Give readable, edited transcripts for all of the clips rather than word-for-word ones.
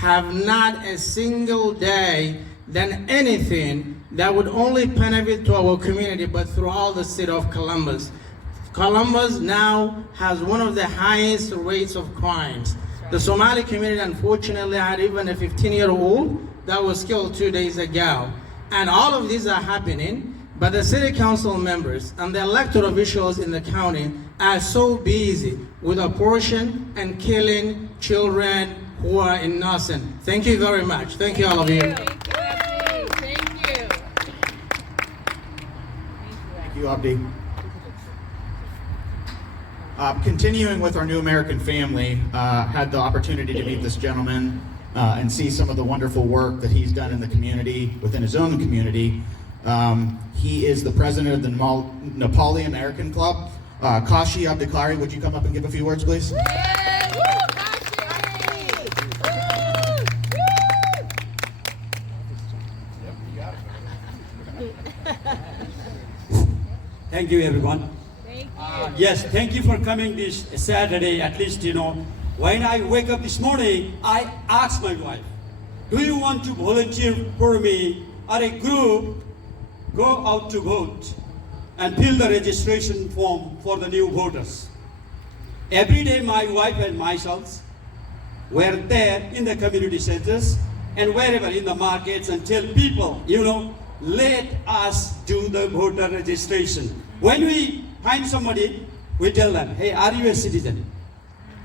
have not a single day done anything that would only benefit to our community, but throughout the city of Columbus. Columbus now has one of the highest rates of crimes. The Somali community unfortunately had even a 15-year-old that was killed 2 days ago. And all of these are happening, but the city council members and the elected officials in the county are so busy with abortion and killing children who are innocent. Thank you very much. Thank you, all of you. Thank you. Thank you, Abdi. Continuing with our New American family, had the opportunity to meet this gentleman and see some of the wonderful work that he's done in the community, within his own community. He is the president of the Nepali American Club. Kashi Abdiklari, would you come up and give a few words, please? Thank you, everyone. Thank you. Yes, thank you for coming this Saturday. At least, when I wake up this morning, I ask my wife, do you want to volunteer for me or a group go out to vote and fill the registration form for the new voters? Every day, my wife and myself were there in the community centers and wherever in the markets and tell people, let us do the voter registration. When we find somebody, we tell them, hey, are you a citizen?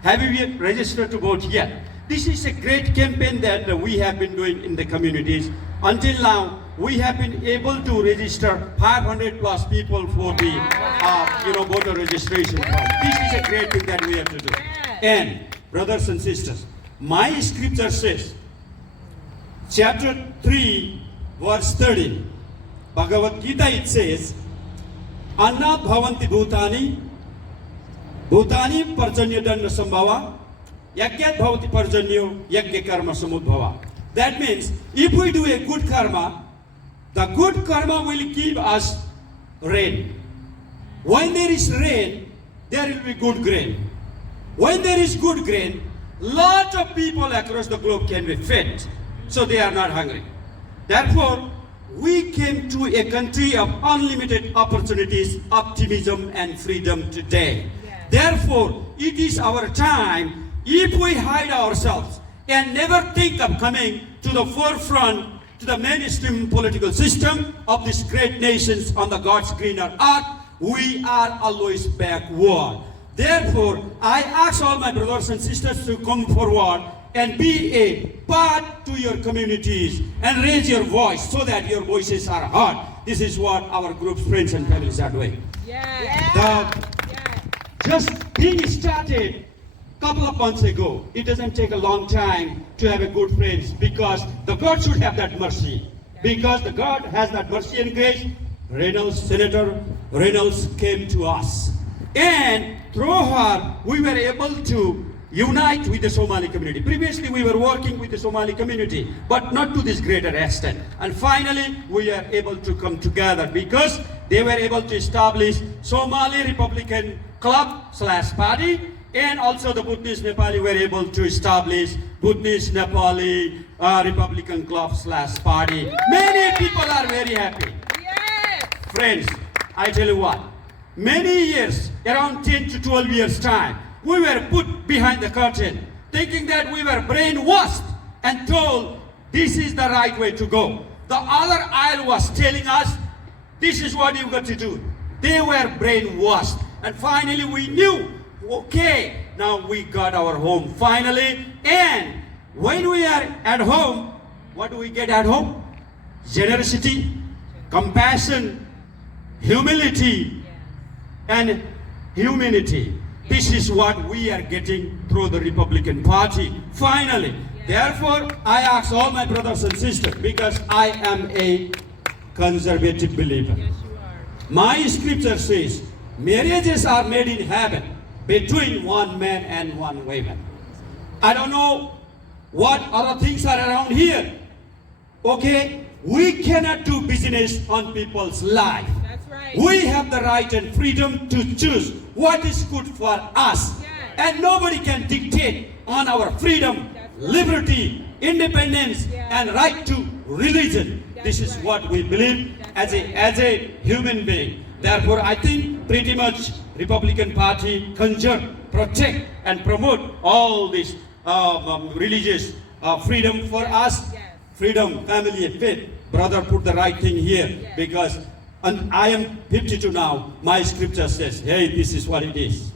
Have you registered to vote yet? This is a great campaign that we have been doing in the communities. Until now, we have been able to register 500 plus people for the voter registration form. This is a great thing that we have to do. And brothers and sisters, my scripture says, chapter 3, verse 13, Bhagavad Gita, it says, Anna bhavanti bhutani, bhutani parjanya danda sambhava, yagyat bhavati parjanyo, yagya karma samudbhava. That means, if we do a good karma, the good karma will give us rain. When there is rain, there will be good grain. When there is good grain, lot of people across the globe can be fed, so they are not hungry. Therefore, we came to a country of unlimited opportunities, optimism, and freedom today. Therefore, it is our time, if we hide ourselves and never think of coming to the forefront, to the mainstream political system of these great nations on the God's greener earth, we are always backward. Therefore, I ask all my brothers and sisters to come forward and be a part to your communities and raise your voice so that your voices are heard. This is what our groups, friends, and families are doing. Just being started a couple of months ago, it doesn't take a long time to have a good friends, because the God should have that mercy. Because the God has that mercy and grace, Senator Reynolds came to us. And through her, we were able to unite with the Somali community. Previously, we were working with the Somali community, but not to this greater extent. And finally, we are able to come together because they were able to establish Somali Republican Club/Party, and also the Buddhist Nepali were able to establish Buddhist Nepali Republican Club/Party. Many people are very happy. Friends, I tell you what, many years, around 10 to 12 years time, we were put behind the curtain, thinking that we were brainwashed and told this is the right way to go. The other aisle was telling us, this is what you got to do. They were brainwashed. And finally we knew, okay, now we got our home finally. And when we are at home, what do we get at home? Generosity, compassion, humility, and humanity. This is what we are getting through the Republican Party, finally. Therefore, I ask all my brothers and sisters, because I am a conservative believer. My scripture says, marriages are made in heaven between one man and one woman. I don't know what other things are around here. Okay, we cannot do business on people's life. That's right. We have the right and freedom to choose what is good for us. And nobody can dictate on our freedom liberty, independence, and right to religion. This is what we believe as a human being. Therefore, I think pretty much Republican Party conserve, protect, and promote all this religious freedom for us. Freedom, family, and faith. Brother put the right thing here because I am 52 now. My scripture says, hey, this is what it is,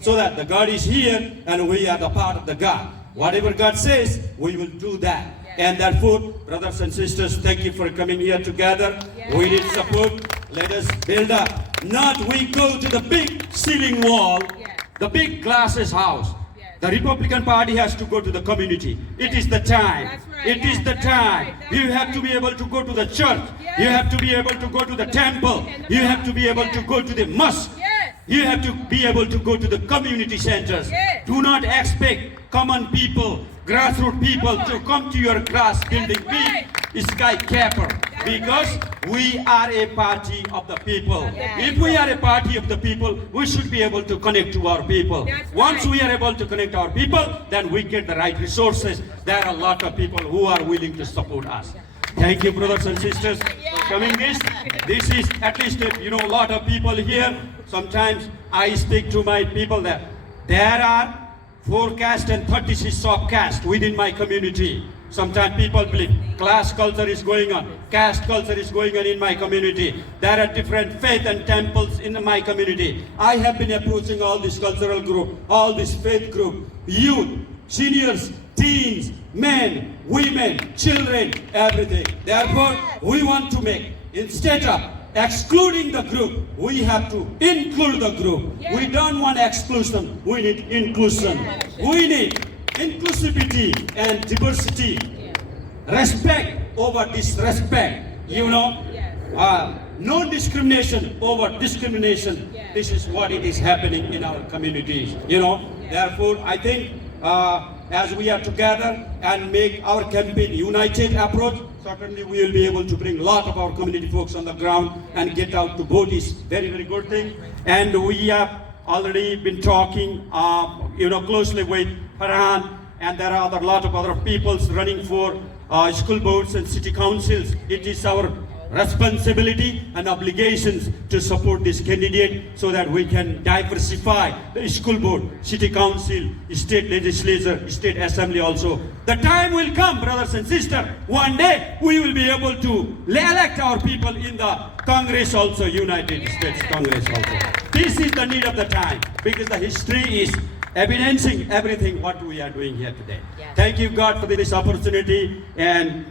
so that the God is here and we are the part of the God. Whatever God says, we will do that. And therefore, brothers and sisters, thank you for coming here together. We need support. Let us build up. Not we go to the big ceiling wall, the big glasses house. The Republican Party has to go to the community. It is the time. It is the time. You have to be able to go to the church. You have to be able to go to the temple. You have to be able to go to the mosque. You have to be able to go to the community centers. Do not expect common people, grassroots people to come to your glass building, big skyscraper, because we are a party of the people. If we are a party of the people, we should be able to connect to our people. Once we are able to connect our people, then we get the right resources. There are a lot of people who are willing to support us. Thank you, brothers and sisters, for coming this. This is at least, a lot of people here. Sometimes I speak to my people that there are 4 caste and 36 sub-caste within my community. Sometimes people believe class culture is going on, caste culture is going on in my community. There are different faith and temples in my community. I have been approaching all this cultural group, all this faith group, youth, seniors, teens, men, women, children, everything. Therefore, we want to make, instead of excluding the group, we have to include the group. We don't want exclusion, we need inclusion. We need inclusivity and diversity. Respect over disrespect, no discrimination over discrimination. This is what it is happening in our communities, Therefore, I think as we are together and make our campaign united approach, certainly we will be able to bring a lot of our community folks on the ground and get out to vote is very, very good thing. And we have already been talking, closely with Farhan, and there are a lot of other people running for school boards and city councils. It is our responsibility and obligations to support this candidate so that we can diversify the school board, city council, state legislature, state assembly also. The time will come, brothers and sisters, one day we will be able to elect our people in the Congress also, United States Congress also. This is the need of the time because the history is evidencing everything what we are doing here today. Thank you, God, for this opportunity, and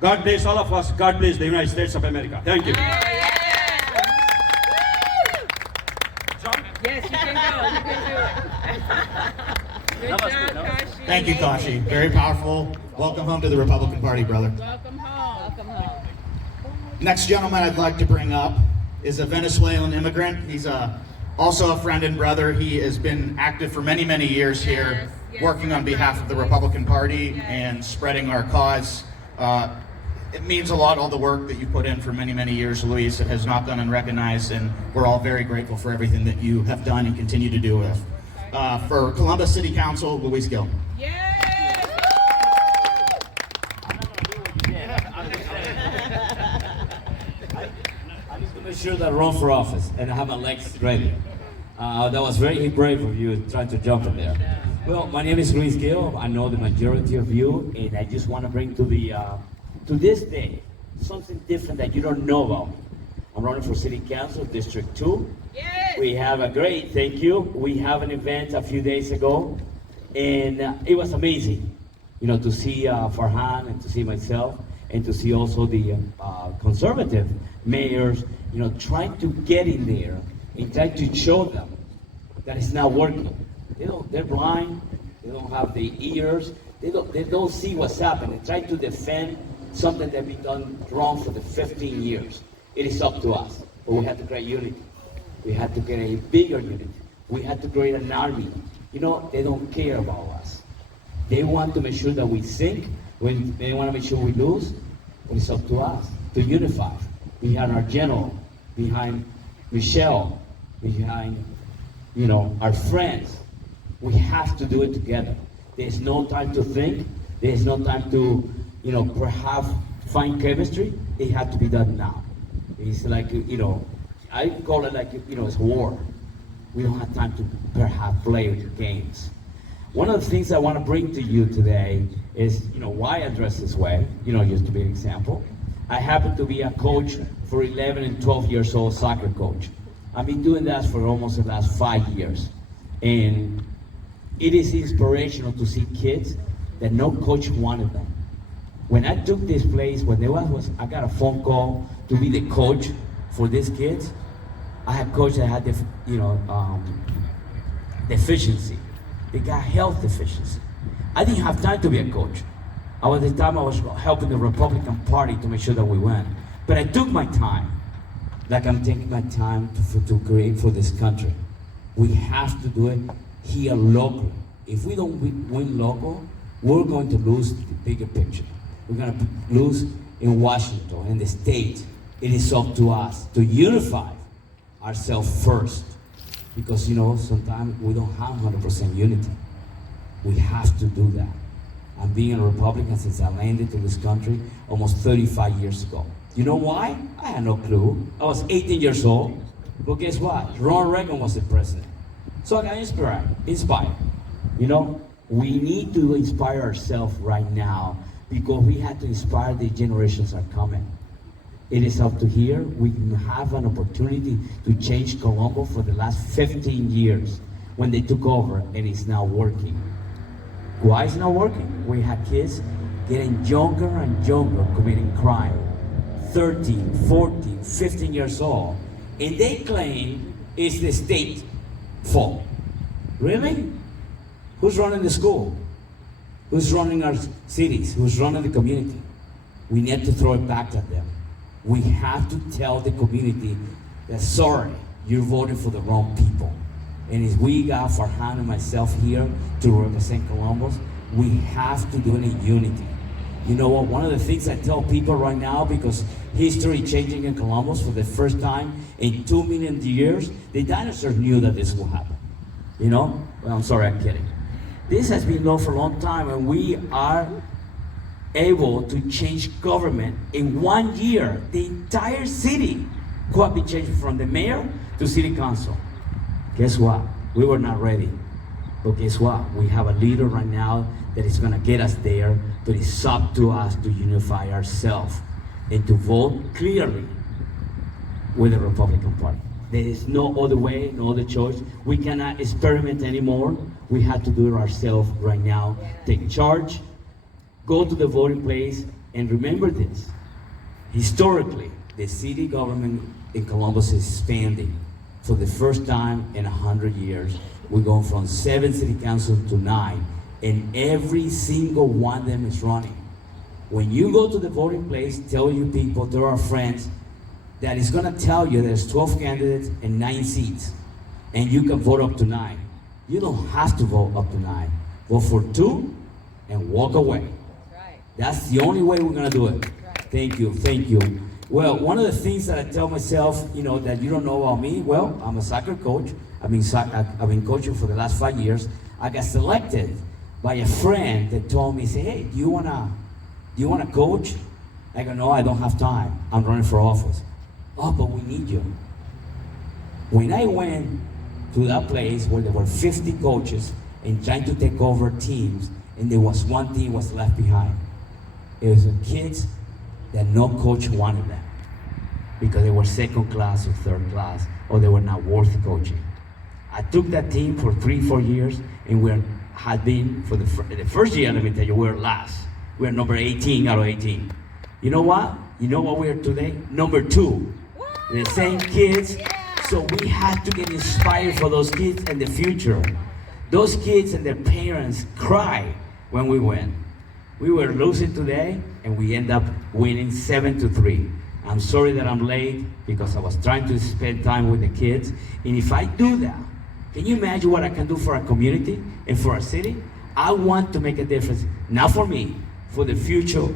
God bless all of us. God bless the United States of America. Thank you. Yes, you can go. You can do it. Good job, Kashi. Thank you, Kashi. Very powerful. Welcome home to the Republican Party, brother. Welcome home. Welcome home. Next gentleman I'd like to bring up is a Venezuelan immigrant. He's also a friend and brother. He has been active for many, many years here, working on behalf of the Republican Party and spreading our cause. It means a lot, all the work that you put in for many, many years, Luis. It has not gone unrecognized, and we're all very grateful for everything that you have done and continue to do with. For Columbus City Council, Luis Gill. Yes. I'm just going to make sure that I run for office and I have my legs ready. That was very brave of you trying to jump in there. Well, my name is Luis Gill. I know the majority of you, and I just want to bring to this day something different that you don't know about me. I'm running for City Council, District 2. Yes. We have a great, thank you. We have an event a few days ago, and it was amazing, to see Farhan and to see myself, and to see also the conservative mayors, trying to get in there and try to show them that it's not working. They're blind. They don't have the ears. They don't see what's happening. Try to defend something that's been done wrong for the 15 years. It is up to us. But we have to create unity. We have to get a bigger unity. We have to create an army. They don't care about us. They want to make sure that we sink. They want to make sure we lose. But it's up to us to unify behind our general, behind Michelle, behind, our friends. We have to do it together. There's no time to think. There's no time to, perhaps find chemistry. It has to be done now. It's like, I call it like, it's war. We don't have time to perhaps play with games. One of the things I want to bring to you today is, why I dress this way, just to be an example. I happen to be a coach for 11 and 12 years old soccer coach. I've been doing that for almost the last 5 years. And it is inspirational to see kids that no coach wanted them. When I took this place, I got a phone call to be the coach for these kids. I had coached that had deficiency. They got health deficiency. I didn't have time to be a coach. I was helping the Republican Party to make sure that we win. But I took my time, like I'm taking my time to create for this country. We have to do it here locally. If we don't win local, we're going to lose the bigger picture. We're going to lose in Washington, in the state. It is up to us to unify ourselves first. Because, sometimes we don't have 100% unity. We have to do that. I'm being a Republican since I landed to this country almost 35 years ago. You know why? I had no clue. I was 18 years old. But guess what? Ronald Reagan was the president. So I got inspired. We need to inspire ourselves right now because we have to inspire the generations that are coming. It is up to here. We have an opportunity to change Colombo for the last 15 years when they took over, and it's now working. Why is it not working? We have kids getting younger and younger committing crime. 13, 14, 15 years old, and they claim it's the state fault. Really? Who's running the school? Who's running our cities? Who's running the community? We need to throw it back at them. We have to tell the community that, sorry, you're voting for the wrong people. And if we got Farhan and myself here to represent Columbus, we have to do it in unity. You know what? One of the things I tell people right now, because history changing in Columbus for the first time in 2 million years, the dinosaurs knew that this would happen. Well, I'm sorry, I'm kidding. This has been known for a long time, and we are able to change government in 1 year. The entire city could be changed from the mayor to city council. Guess what? We were not ready. But guess what? We have a leader right now that is going to get us there, but it's up to us to unify ourselves and to vote clearly with the Republican Party. There is no other way, no other choice. We cannot experiment anymore. We have to do it ourselves right now. Take charge, go to the voting place, and remember this. Historically, the city government in Columbus is expanding. For the first time in 100 years, we're going from 7 city councils to 9, and every single one of them is running. When you go to the voting place, tell your people, tell our friends, that is going to tell you there's 12 candidates and 9 seats, and you can vote up to 9. You don't have to vote up to 9. Vote for 2 and walk away. That's right. That's the only way we're going to do it. Right. Thank you. Well, one of the things that I tell myself, that you don't know about me, well, I'm a soccer coach. I've been coaching for the last 5 years. I got selected by a friend that told me, say, hey, do you wanna coach? I go, no, I don't have time. I'm running for office. Oh, but we need you. When I went to that place where there were 50 coaches and trying to take over teams, and there was one team was left behind. It was the kids that no coach wanted them because they were second class or third class, or they were not worth coaching. I took that team for 3-4 years, and had been for the first year. Let me tell you, we were last. We are number 18 out of 18. You know what? You know what we are today? Number 2. The same kids. Yeah. So we had to get inspired for those kids in the future. Those kids and their parents cry when we win. We were losing today, and we end up winning 7-3. I'm sorry that I'm late because I was trying to spend time with the kids. And if I do that, can you imagine what I can do for our community and for our city? I want to make a difference, not for me, for the future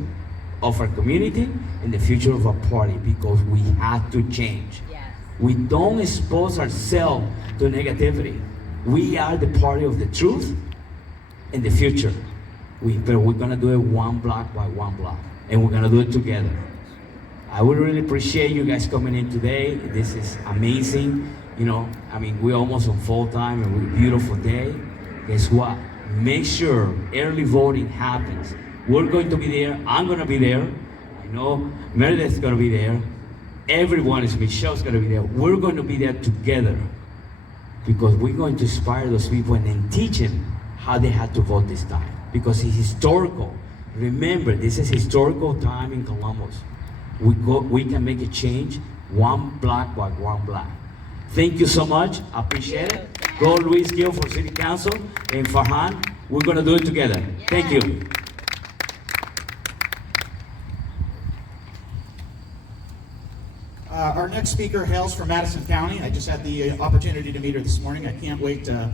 of our community and the future of our party, because we have to change. Yes. We don't expose ourselves to negativity. We are the party of the truth, in the future. But we're gonna do it one block by one block, and we're gonna do it together. I would really appreciate you guys coming in today. This is amazing. You know, I mean, we're almost on fall time and we're a beautiful day. Guess what? Make sure early voting happens. We're going to be there. I'm gonna be there. I know Meredith's gonna be there. Everyone is, Michelle's gonna be there. We're going to be there together because we're going to inspire those people and then teach them how they had to vote this time. Because it's historical. Remember, this is historical time in Columbus. We can make a change one block by one block. Thank you so much. I appreciate it. Go Luis Gil for City Council and Farhan. We're gonna do it together. Thank you. Our next speaker hails from Madison County. I just had the opportunity to meet her this morning. I can't wait to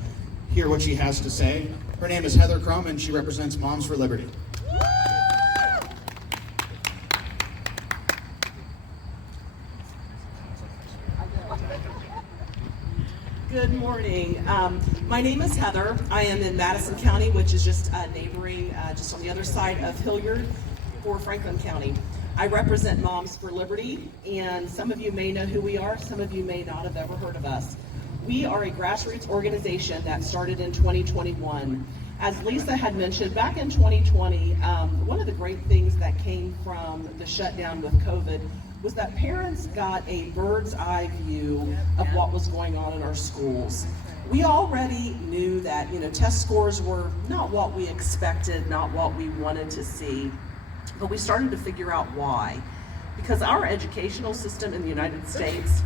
hear what she has to say. Her name is Heather Crum, and she represents Moms for Liberty. Good morning. My name is Heather. I am in Madison County, which is just neighboring, just on the other side of Hilliard for Franklin County. I represent Moms for Liberty, and some of you may know who we are, some of you may not have ever heard of us. We are a grassroots organization that started in 2021. As Lisa had mentioned, back in 2020, one of the great things that came from the shutdown with COVID was that parents got a bird's eye view of what was going on in our schools. We already knew that, test scores were not what we expected, not what we wanted to see. But we started to figure out why. Because our educational system in the United States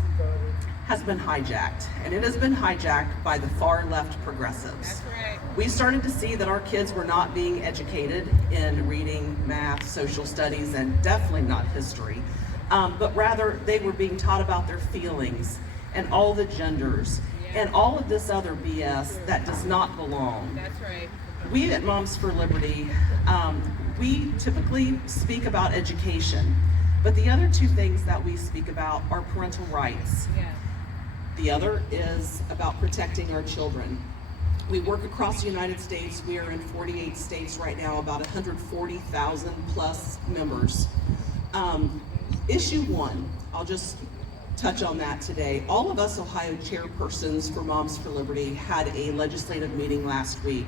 has been hijacked, and it has been hijacked by the far left progressives. That's right. We started to see that our kids were not being educated in reading, math, social studies, and definitely not history, but rather they were being taught about their feelings and all the genders and all of this other BS that does not belong. That's right. We at Moms for Liberty, we typically speak about education, but the other two things that we speak about are parental rights. Yeah. The other is about protecting our children. We work across the United States. We are in 48 states right now, about 140,000 plus members. Issue one, I'll just touch on that today. All of us Ohio chairpersons for Moms for Liberty had a legislative meeting last week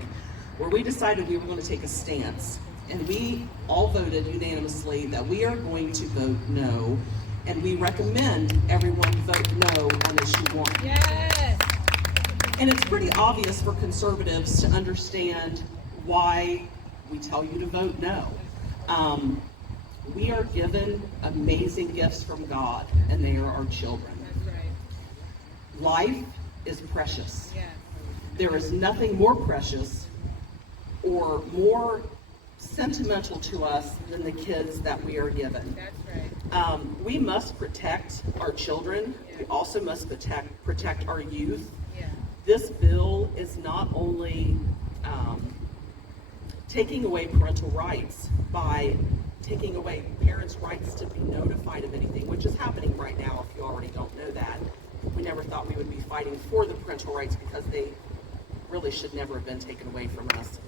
where we decided we were going to take a stance. And we all voted unanimously that we are going to vote no, and we recommend everyone vote no on issue one. Yes. And it's pretty obvious for conservatives to understand why we tell you to vote no. We are given amazing gifts from God, and they are our children. That's right. Life is precious. Yes. There is nothing more precious or more sentimental to us than the kids that we are given. That's right. We must protect our children. We also must protect our youth. Yeah. This bill is not only taking away parental rights by taking away parents' rights to be notified of anything, which is happening right now if you already don't know that. We never thought we would be fighting for the parental rights because they really should never have been taken away from us.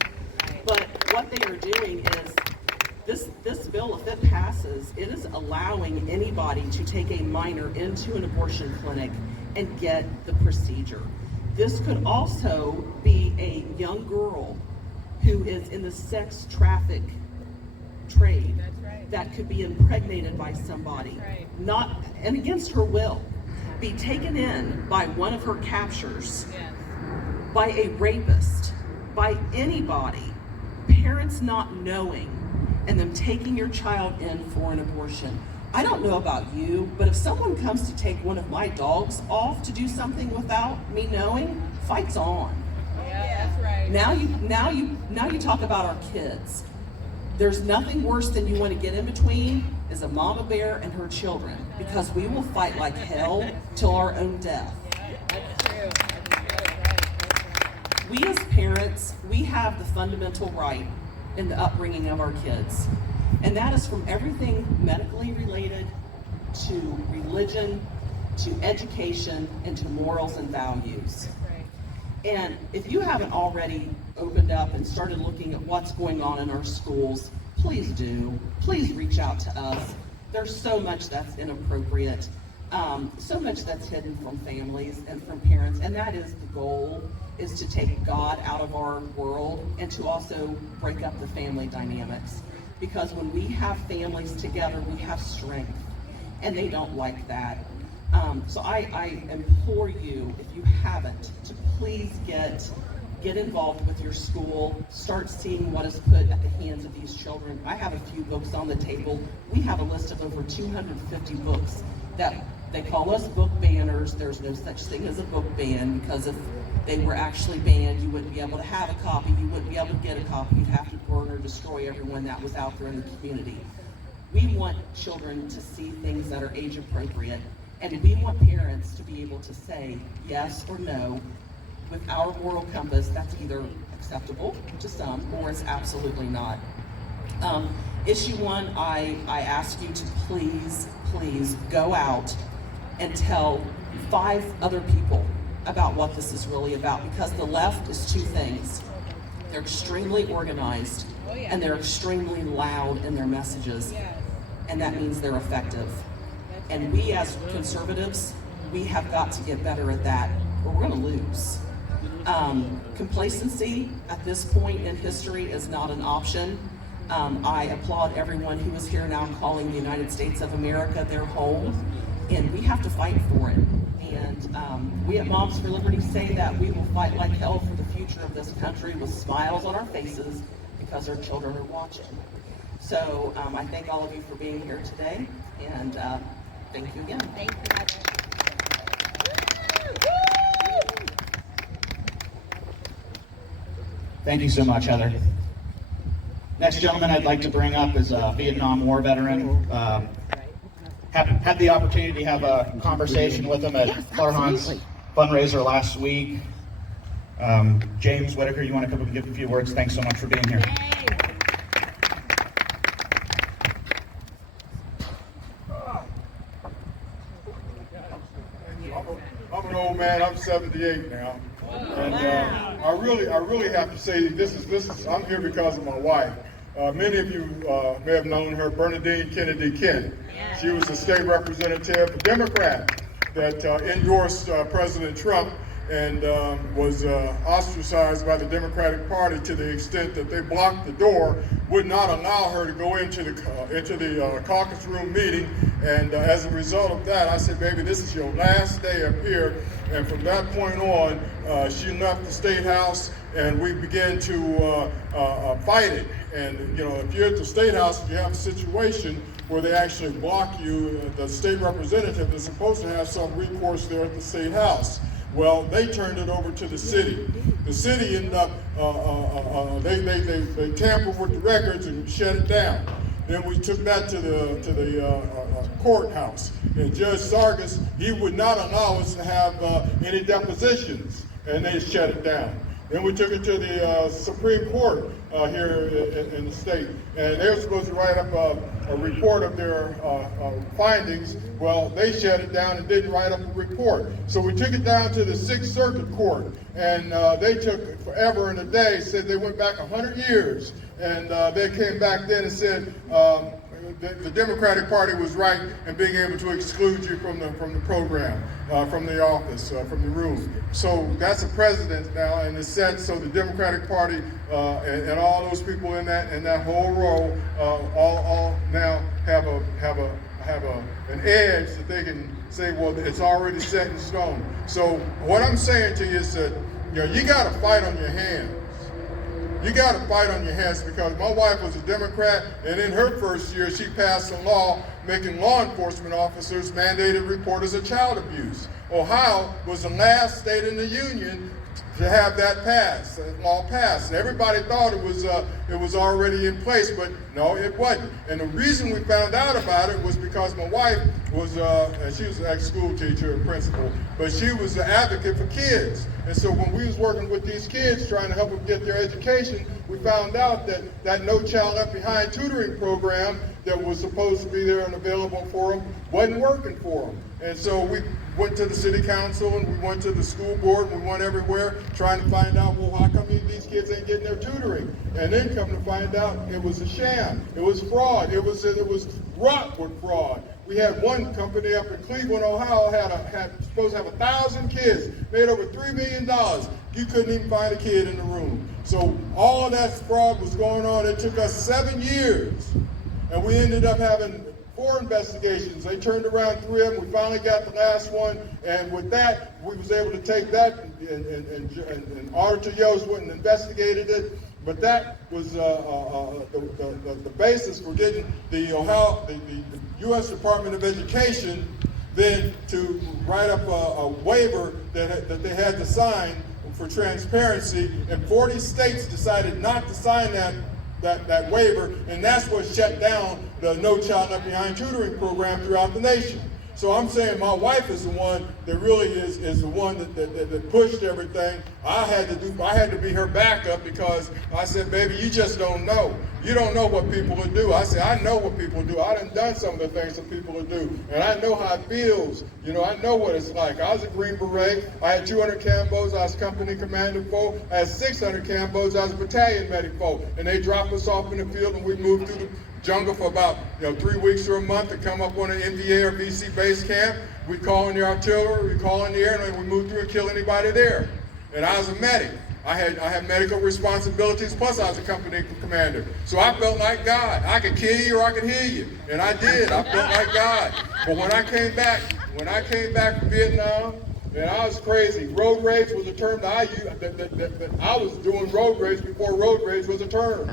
Right. But what they are doing is, this bill, if it passes, it is allowing anybody to take a minor into an abortion clinic and get the procedure. This could also be a young girl who is in the sex traffic trade. That's right. That could be impregnated by somebody, That's right. not and against her will, be taken in by one of her captors, Yes. by a rapist, by anybody, parents not knowing, and them taking your child in for an abortion. I don't know about you, but if someone comes to take one of my dogs off to do something without me knowing, fight's on. Yeah, that's right. Now you talk about our kids. There's nothing worse than you want to get in between is a mama bear and her children, because we will fight like hell till our own death. That's true. That's right. We as parents, we have the fundamental right in the upbringing of our kids. And that is from everything medically related to religion, to education, and to morals and values. That's right. And if you haven't already opened up and started looking at what's going on in our schools, please do. Please reach out to us. There's so much that's inappropriate, so much that's hidden from families and from parents, and that is the goal, is to take God out of our world and to also break up the family dynamics. Because when we have families together, we have strength, and they don't like that. So I implore you, if you haven't, to please get involved with your school, start seeing what is put at the hands of these children. I have a few books on the table. We have a list of over 250 books that they call us book banners. There's no such thing as a book ban, because if they were actually banned, you wouldn't be able to have a copy, you wouldn't be able to get a copy, you'd have to burn or destroy everyone that was out there in the community. We want children to see things that are age appropriate, and we want parents to be able to say yes or no with our moral compass. That's either acceptable to some or it's absolutely not. Issue one, I ask you to please go out and tell 5 other people about what this is really about, because the left is 2 things. They're extremely organized and they're extremely loud in their messages, and that means they're effective. And we as conservatives, we have got to get better at that, or we're going to lose. Complacency at this point in history is not an option. I applaud everyone who is here now calling the United States of America their home, and we have to fight for it. And we at Moms for Liberty say that we will fight like hell for the future of this country with smiles on our faces, because our children are watching. So I thank all of you for being here today, and thank you again. Thank you, Heather. Thank you so much, Heather. Next gentleman I'd like to bring up is a Vietnam War veteran. Had the opportunity to have a conversation with him at Farhan's fundraiser last week. James Whitaker, you want to come up and give a few words? Thanks so much for being here. I'm an old man. I'm 78 now, and I really have to say this is. I'm here because of my wife. Many of you may have known her, Bernadine Kennedy King. She was a state representative, a Democrat, that endorsed President Trump and was ostracized by the Democratic Party to the extent that they blocked the door, would not allow her to go into the caucus room meeting. And as a result of that, I said, baby, this is your last day up here. And from that point on, she left the State House, and we began to fight it. And you know, if you're at the State House, if you have a situation where they actually block you, the state representative is supposed to have some recourse there at the State House. Well, they turned it over to the city. The city ended up, they tampered with the records and shut it down. Then we took that to the courthouse. And Judge Sargis, he would not allow us to have any depositions, and they shut it down. Then we took it to the Supreme Court here in the state, and they were supposed to write up a report of their findings. Well, they shut it down and didn't write up a report. So we took it down to the Sixth Circuit Court, and they took forever and a day, said they went back 100 years, and they came back then and said, the Democratic Party was right in being able to exclude you from the program, from the office, from the room. So that's a precedent now, and it's set so the Democratic Party and all those people in that whole row all now have an edge that they can say, well, it's already set in stone. So what I'm saying to you is that you got to fight on your hands. You got to fight on your hands, because my wife was a Democrat, and in her first year, she passed a law making law enforcement officers mandated reporters of child abuse. Ohio was the last state in the union to have that law passed. And everybody thought it was already in place, but no, it wasn't. And the reason we found out about it was because my wife was, she was an ex-school teacher and principal, but she was an advocate for kids. And so when we was working with these kids, trying to help them get their education, we found out that No Child Left Behind tutoring program that was supposed to be there and available for them wasn't working for them. And so we went to the city council and we went to the school board and we went everywhere trying to find out, well, how come these kids ain't getting their tutoring? And then come to find out it was a sham. It was fraud. It was wrought with fraud. We had one company up in Cleveland, Ohio, had supposed to have 1,000 kids, made over $3 million. You couldn't even find a kid in the room. So all of that fraud was going on. It took us 7 years, and we ended up having 4 investigations. They turned around 3 of them. We finally got the last one, and with that, we was able to take that, and Auditor Yost went and investigated it. But that was the basis for getting the U.S. Department of Education then to write up a waiver that they had to sign for transparency, and 40 states decided not to sign that waiver, and that's what shut down the No Child Left Behind tutoring program throughout the nation. So I'm saying my wife is the one that really is the one that pushed everything. I had to be her backup, because I said, baby, you just don't know. You don't know what people will do. I said, I know what people do. I done some of the things that people will do, and I know how it feels. You know, I know what it's like. I was a Green Beret. I had 200 Cambos. I was company commander for. I had 600 Cambos. I was battalion medic for. And they dropped us off in the field, and we moved through the jungle for about 3 weeks or a month to come up on an NVA or VC base camp. We call in the artillery, we call in the air, and we move through and kill anybody there. And I was a medic. I had medical responsibilities, plus I was a company commander. So I felt like God. I could kill you or I could heal you. And I did. I felt like God. But when I came back from Vietnam, and I was crazy. Road rage was a term that I used. That I was doing road rage before road rage was a term.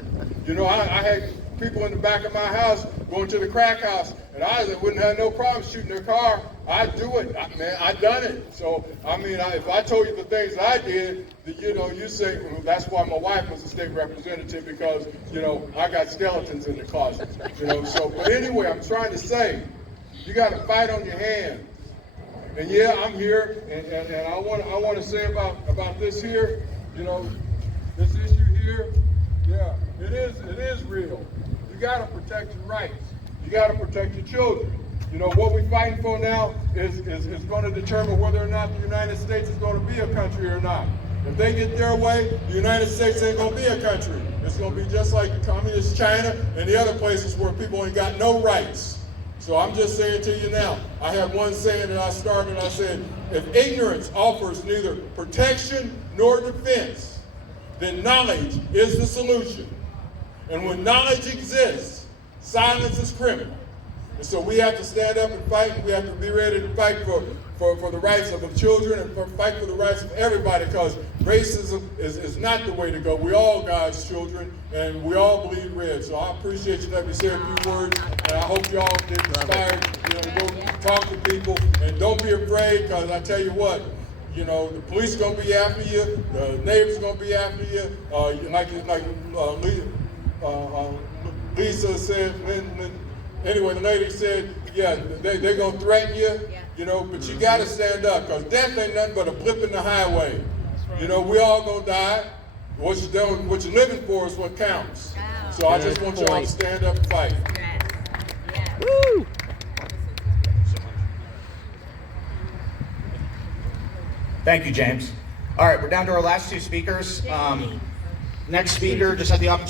You know, I had people in the back of my house going to the crack house, and I wouldn't have no problem shooting their car. I'd do it. I done it. So, I mean, if I told you the things that I did, you say, well, that's why my wife was a state representative, because, I got skeletons in the closet. So, but anyway, I'm trying to say, you got to fight on your hands. And yeah, I'm here, and I want to say about this here, this issue here, yeah, it is real. You got to protect your rights. You got to protect your children. What we're fighting for now is going to determine whether or not the United States is going to be a country or not. If they get their way, the United States ain't going to be a country. It's going to be just like communist China and the other places where people ain't got no rights. So I'm just saying to you now, I had one saying that I started, I said, if ignorance offers neither protection nor defense, then knowledge is the solution. And when knowledge exists, silence is criminal. And so we have to stand up and fight, and we have to be ready to fight for the rights of the children and fight for the rights of everybody, because racism is not the way to go. We all God's children, and we all bleed red. So I appreciate you letting me say a few words, and I hope you all get inspired, to go talk to people, and don't be afraid, because I tell you what, the police are going to be after you, the neighbors are going to be after you, Lisa said, anyway, the lady said, yeah, they're going to threaten you, but you got to stand up, because death ain't nothing but a blip in the highway. We all going to die. What you're living for is what counts. So I just want y'all to stand up and fight. Woo! Thank you, James. All right, we're down to our last 2 speakers. Next speaker just had the opportunity.